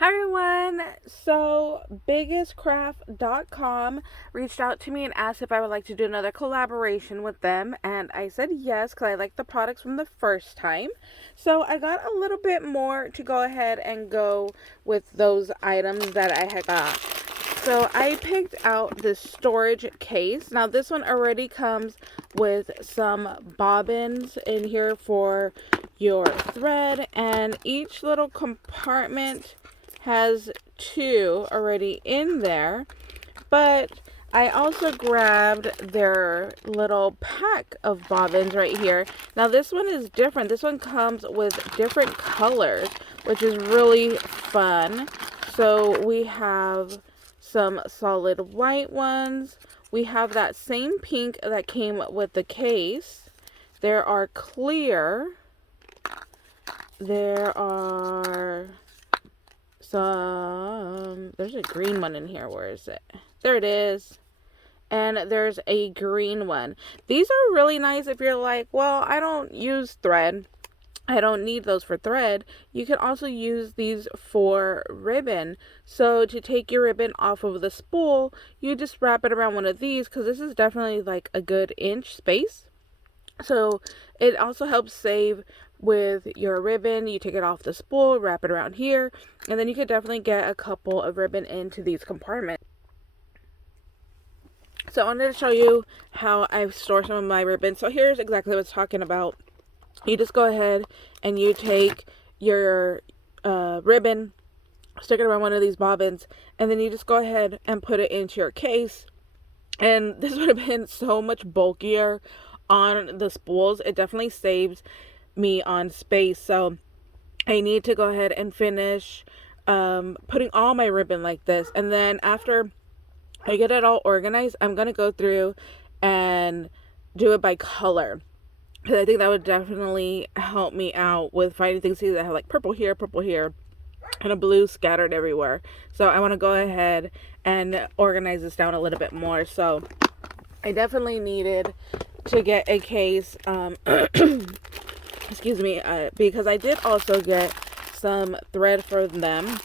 Hi everyone! So BeeBeeCraft.com reached out to me and asked if I would like to do another collaboration with them, and I said yes because I liked the products from the first time. So I got a little bit more to go ahead and go with those items that I had got. So I picked out this storage case. Now this one already comes with some bobbins in here for your thread, and each little compartment has two already in there, but I also grabbed their little pack of bobbins right here. Now this one is different. This one comes with different colors, which is really fun. So we have some solid white ones. We have that same pink that came with the case. There are clear. There are there's a green one in here. Where is it? There it is. And there's a green one. These are really nice if you're like, well, I don't use thread. I don't need those for thread. You can also use these for ribbon. So to take your ribbon off of the spool, you just wrap it around one of these, because this is definitely like a good inch space. So it also helps save with your ribbon. You take it off the spool, wrap it around here, and then you could definitely get a couple of ribbon into these compartments. So I wanted to show you how I store some of my ribbon. So here's exactly what it's talking about. You just go ahead and you take your ribbon, stick it around one of these bobbins, and then you just go ahead and put it into your case. And this would have been so much bulkier on the spools. It definitely saves me on space. So I need to go ahead and finish putting all my ribbon like this, and then after I get it all organized, I'm gonna go through and do it by color, because I think that would definitely help me out with finding things that have like purple here, and a blue scattered everywhere. So I want to go ahead and organize this down a little bit more. So I definitely needed to get a case, excuse me, because I did also get some thread for them.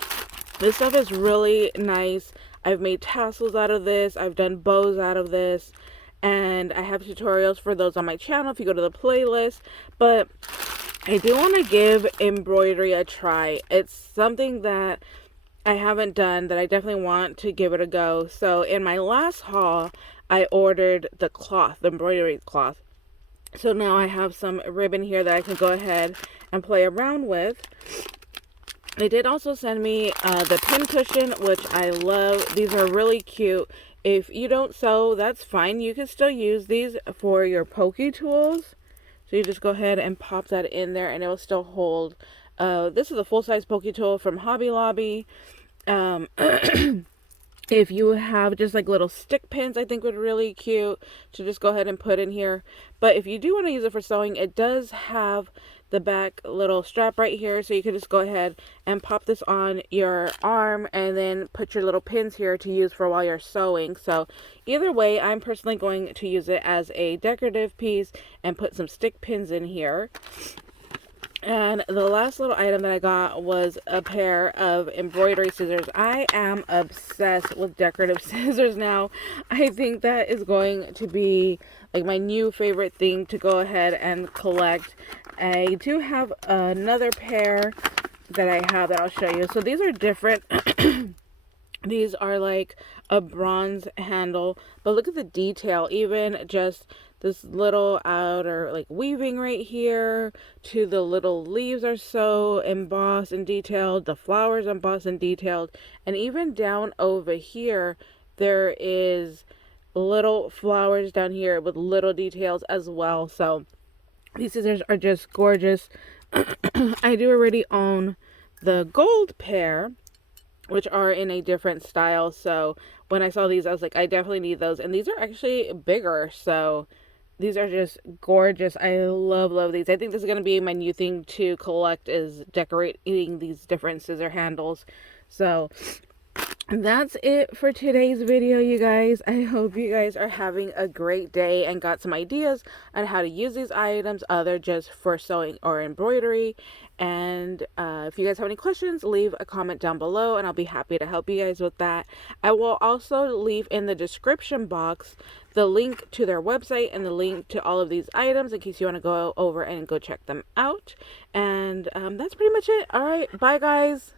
This stuff is really nice. I've made tassels out of this. I've done bows out of this. And I have tutorials for those on my channel if you go to the playlist. But I do want to give embroidery a try. It's something that I haven't done that I definitely want to give it a go. So in my last haul, I ordered the cloth, the embroidery cloth. So now I have some ribbon here that I can go ahead and play around with. They did also send me the pin cushion, which I love. These are really cute. If you don't sew, that's fine. You can still use these for your pokey tools. So you just go ahead and pop that in there and it will still hold. This is a full-size pokey tool from Hobby Lobby. If you have just like little stick pins, I think would be really cute to just go ahead and put in here. But if you do want to use it for sewing, it does have the back little strap right here, so you can just go ahead and pop this on your arm and then put your little pins here to use for while you're sewing. So either way, I'm personally going to use it as a decorative piece and put some stick pins in here. And the last little item that I got was a pair of embroidery scissors. I am obsessed with decorative scissors now. I think that is going to be like my new favorite thing to go ahead and collect. I do have another pair that I have that I'll show you. So these are different. These are like a bronze handle, but look at the detail. Even just this little outer like weaving right here to the little leaves are so embossed and detailed. The flowers embossed and detailed. And even down over here, there is little flowers down here with little details as well. So these scissors are just gorgeous. I do already own the gold pair, which are in a different style. So when I saw these, I was like, I definitely need those. And these are actually bigger. So these are just gorgeous. I love these. I think this is going to be my new thing to collect, is decorating these different scissor handles. So that's it for today's video, you guys. I hope you guys are having a great day and got some ideas on how to use these items, other just for sewing or embroidery. And if you guys have any questions, leave a comment down below and I'll be happy to help you guys with that. I will also leave in the description box the link to their website and the link to all of these items in case you want to go over and go check them out. And that's pretty much it. All right, bye guys.